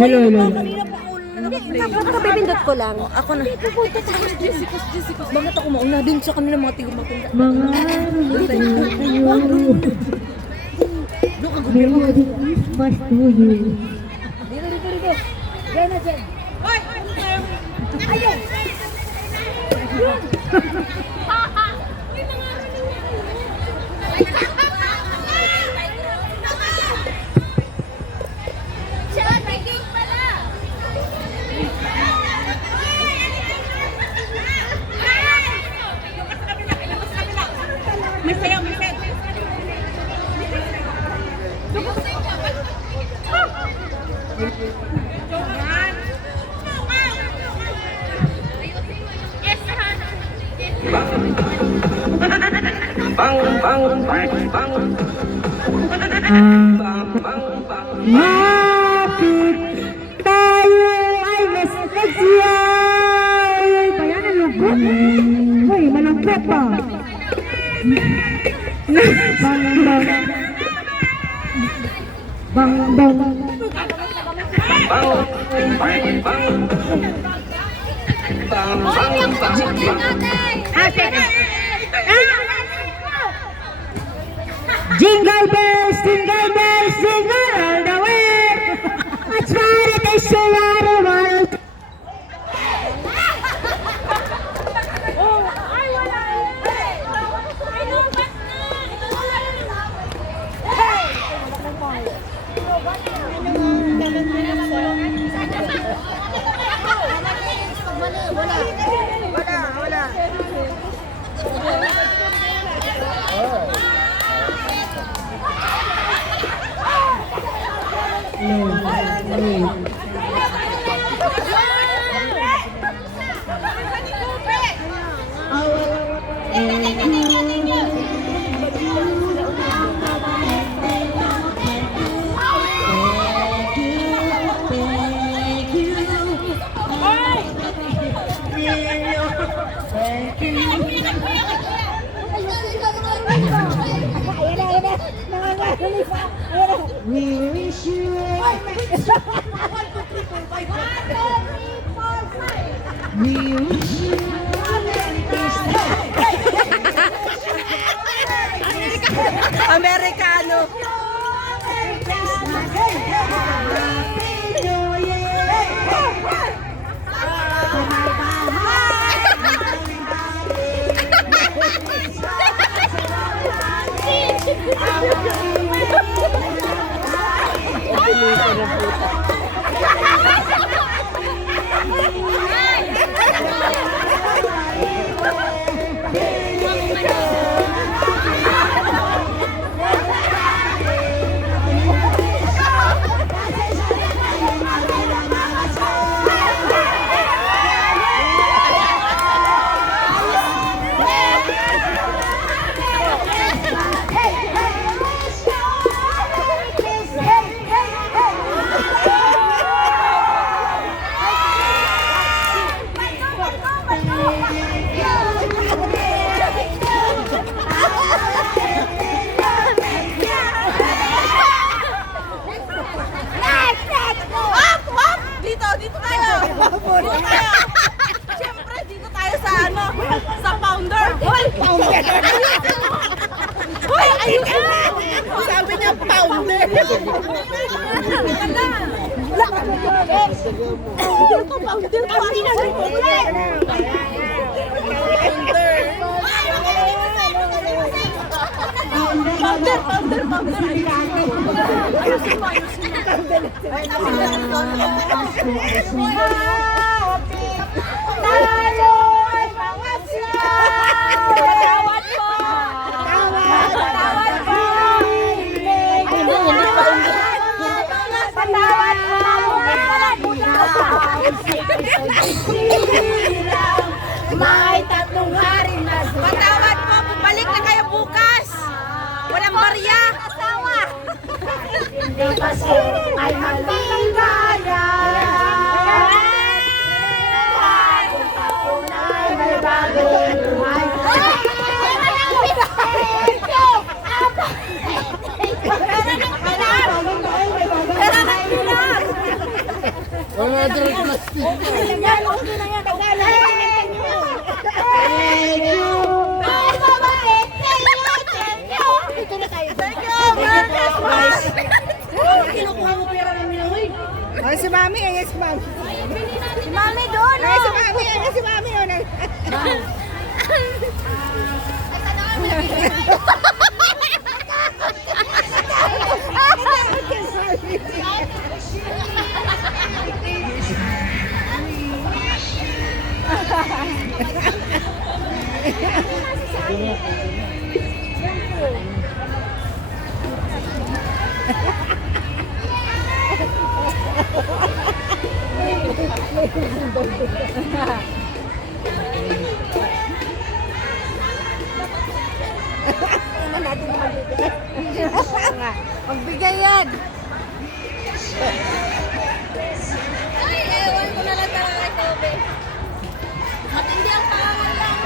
Hello, hello. Kapipindot ko lang. Ako na. Jessica. Bakit ako mauna din sa kanila mga tigumaganda? Mga kayo. Merry Christmas to you. Dito. Diyan na dyan. Ayun. May sayaw. Bakit tayo ay nasasyaw? Bayan ang lungkot. Hoy, malungkot pa. Bang. Jingle bells, jingle all the way. It's fun, it is so world. We wish you Amerikano. Dito tayo. Siyempre, dito tayo sa sa founder. Hoy, founder. Hoy, ayun ka. Sabi niya founder. Founder. May tatlong hari na Patawad po, bumalik na kayo bukas. Walang barya. asawa. Hindi kasi ay magbigaya. Bagong taon ay may bagong buhay. Pera ng pilar! Wala direct plastic. Yan, okay na yan. Tagalog. Thank you. Bye, bye-bye. Thank you. Ito na tayo. Thank you. Merry Christmas. Kinukuha mo pera ng minahoy. Oh, si Mami, ayan si Mami. Si Mami doon. Ay, si Mami, ayan si Mami. Oh, Magbigay yan. Ay, ewan ko na lang talaga kay Kobe. Matindi ang pangalan lang.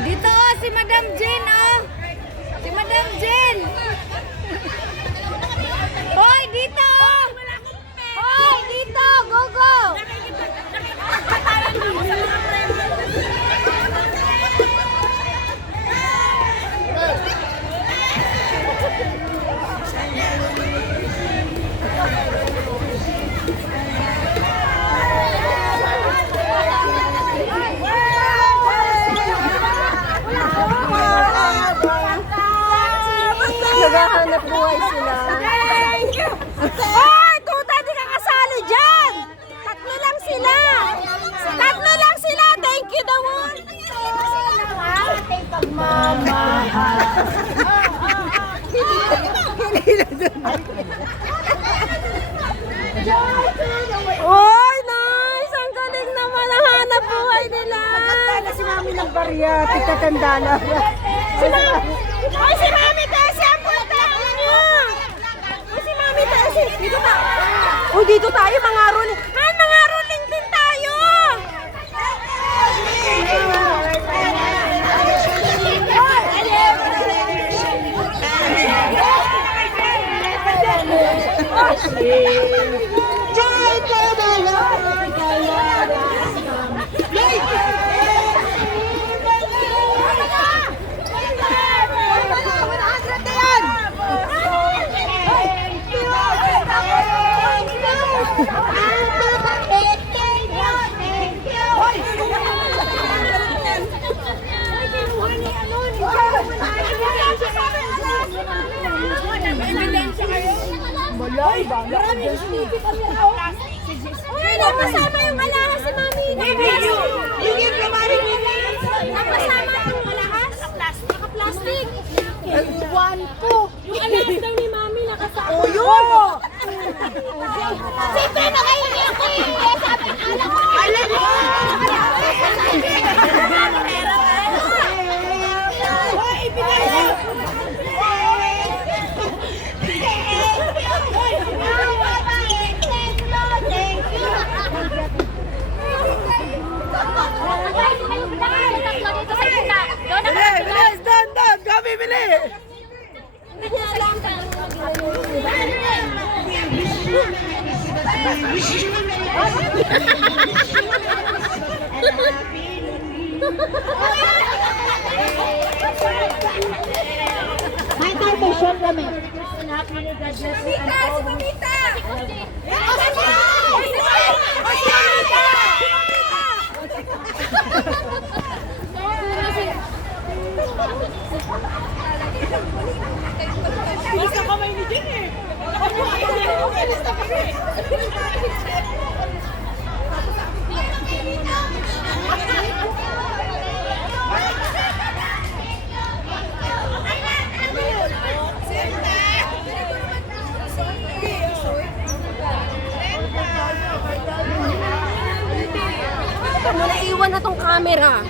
Dito oh, si Madam Jane oh. Si Madam Jane. Hoy, dito oh. Hoy, dito. Go, go. Naghahanap buhay sila. Hoy! Tuta, di ka kasali dyan! Tatlo lang sila! Tatlo lang sila! Thank you, Dawon! Oy, nice! Ang galing naman ang hanap buhay nila! si Mami ng barya, titatanda na. Si Mami! Ay, si Mami Tessie! Ang punta niyo! Ay, si Mami Tessie! Dito tayo! Uy, dito tayo, mga ruling! Han, mga ruling din tayo! Joy to the Lord, the Lord has come. Uy, napasama yung alahas si Mami. Napasama yung alahas? Naka-plastic. Ewan ko. Yung alahas daw ni Mami nakasama. Oh, yun! Siyempre, nakahingi ako eh. Sabi, alam ko. Alam ko. Bilis, doon, kami bili. May invitation kami. Mamita! Si Mamita! Bilis na kamay ni Jen eh. Bilis na kami. Naiwan na tong camera.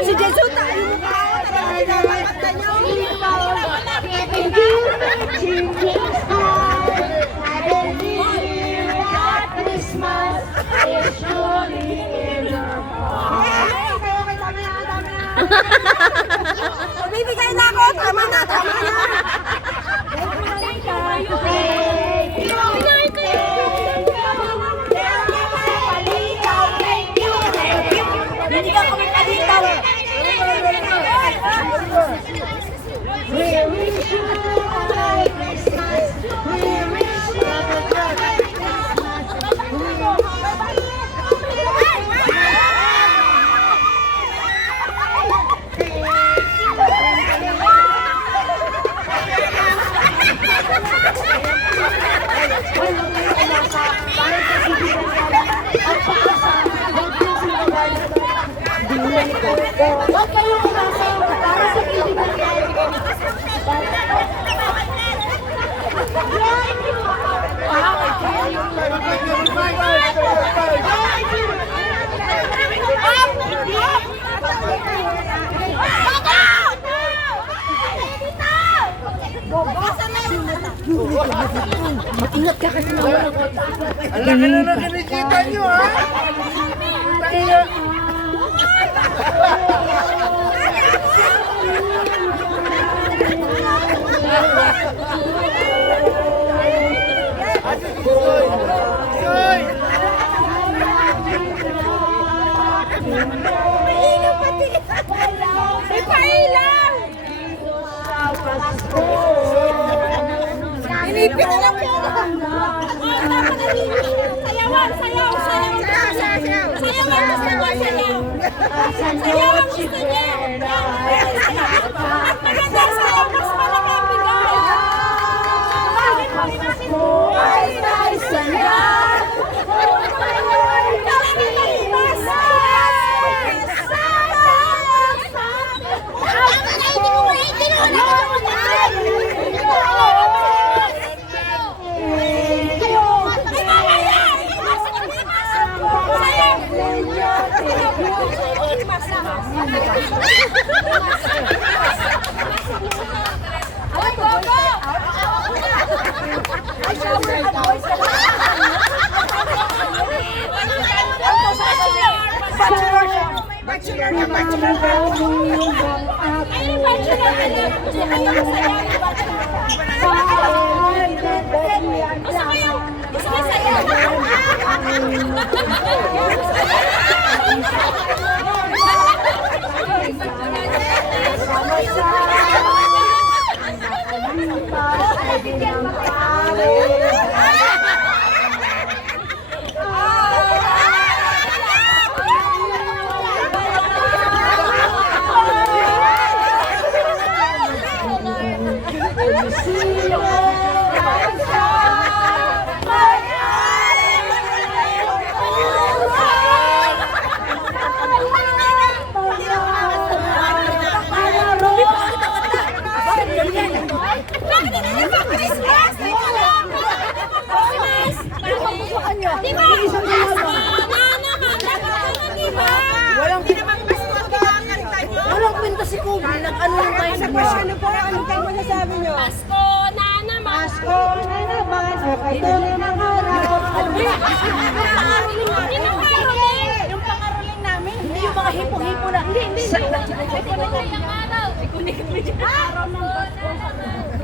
Si Jesus tayo mukha. Thank you, Magbibigay na ako. Tama na, tama na. Binigyan kami palitaw. Huwag kayong umasa para sa kaibigan. Mag-ingat ka kasi na wala. Ang laki na nakikita nyo, ha? Kaya... Inipit na lang po. Sayawan, sayaw, sayaw. Sayawan, gusto niya, sayaw. Sayawan, gusto niya. At maganda, sayaw, mas malaki ang bigay. Walang kwenta si Kubi. Nag-ano lang tayo sa Ano po, anong kayo masasabi nyo? Pasko na naman. Pasko na naman. Ito na ng araw. Yung pangaroling namin. Hindi yung mga hipo-hipo na. Hindi.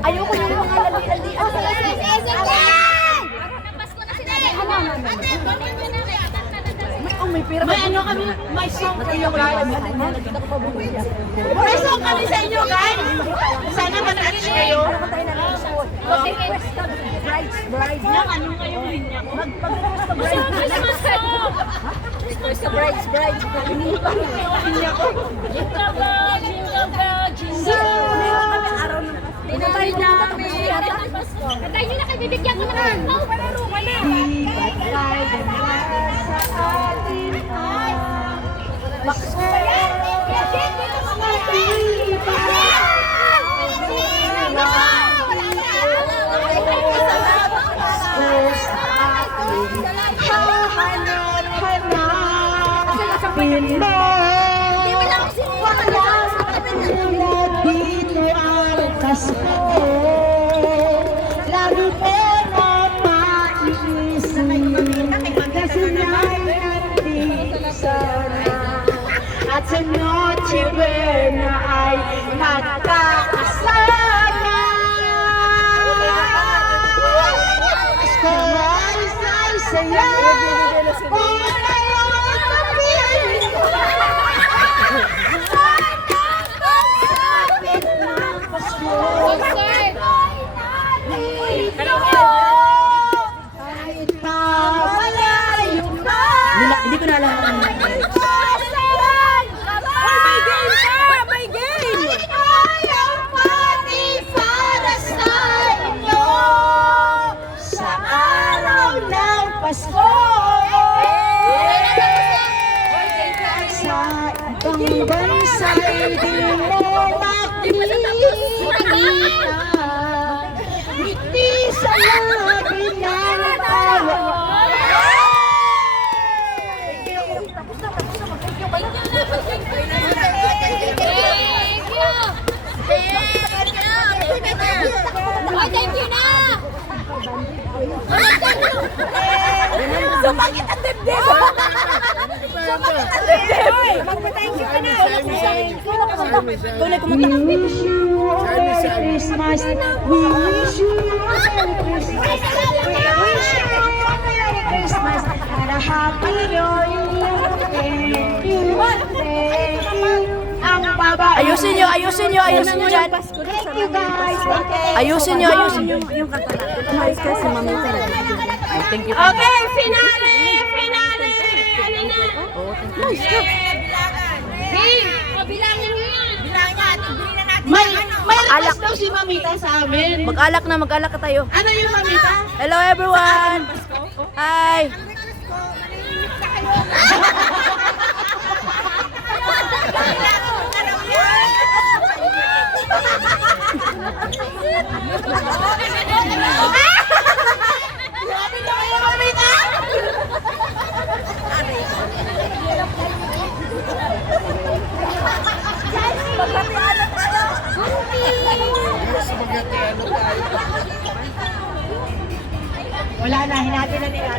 Ayoko yung mga lali-lali. May pera. May ano kami, may song kayo guys. May song kami sa inyo, guys. Sana manalig kayo. Ano ba tayo na lang sa brides. Anong kayong linya ko? Mag-request ka brides. Christmas ko! Request ka brides. Jingle bell, jingle bell, jingle bell. Tinatay namin. Katay nyo na kayo, bibigyan ko na kayo. Palaro ka na. Dito ang kasko, lagi po na maiisip, kasi na'y nandito sana, at sa noche si Buena ay nagkakasama. Pasko ay saya, kung ngayon sabihin ko. Kapit ng Pasko, kahit pa malayo na. Hindi ko na alam. May game ka! May game! Ayaw pati para sa inyo sa araw ng Pasko. Sa ibang bansa'y di mo makikita ngiti sa labi ng tawa. Thank you na! Sumakit ang dibdib! Sumakit ang dibdib! Magpa-thank you ka na! Tunay kumanta. We wish you a Merry Christmas. We wish you a Merry Christmas. We wish you a Merry Christmas and a Happy New Year. Thank you, thank you. Ang baba. Ayusin nyo dyan. Thank you guys. Ayusin nyo. Yung kanta na. Tumayos ka si Mami. Thank you. Okay, finale! Finale! Ano na? Nice ka. Bing! O, bilangin mo yan. Bilangin. Bili na natin. May Alak. request daw si Mamita sa amin. Mag-alak ka tayo. Ano yung Mamita? Hello everyone! Hi! Wala na, hinati na nila.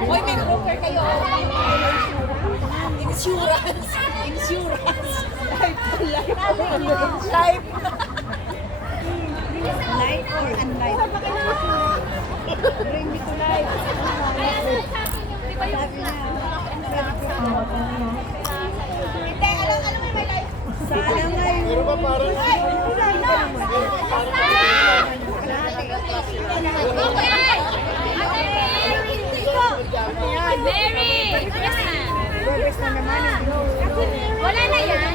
Hoy, may broker kayo. Insurance. Insurance. Life. Life or unlife? Bring me to life. Hindi, alam mo may life. Sana may... Pero ba parang... Merry Christmas! Wala na yan?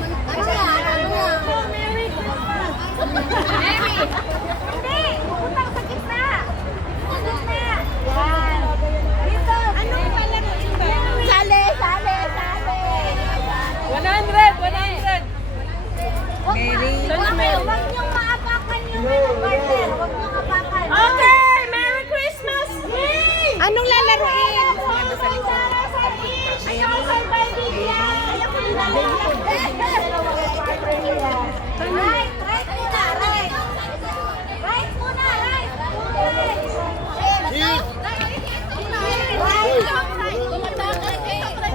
Merry! Hindi! Utang sa gitna! Sa gitna! Yan! Dito! Anong palaruin ba? Sale! 100! Merry! Huwag niyong maapakan yung partner! Huwag niyong apakan! Okay! Merry Christmas! Anong lalaruin? Ayaw ko surviving yan. Ayaw ko Right muna! Right muna!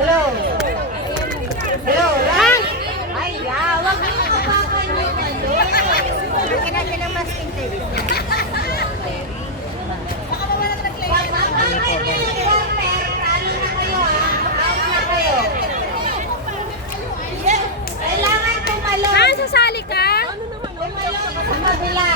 Hello. Hello. Ay, wag mo apakan yung kinagyan ng masking tape. Kailangan tumalon. Saan sasali ka? Tumalon sa kabila.